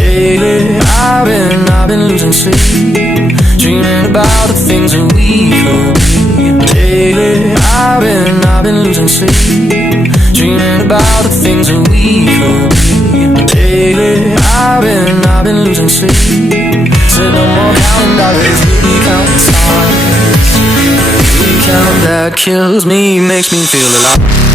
Lately, I've been losing sleep, dreaming about the things that we could be. Lately, I've been losing sleep, dreaming about the things that we could be. Lately, I've been losing sleep. Said no more counting dollars, we'll be counting stars. The count that kills me makes me feel alive.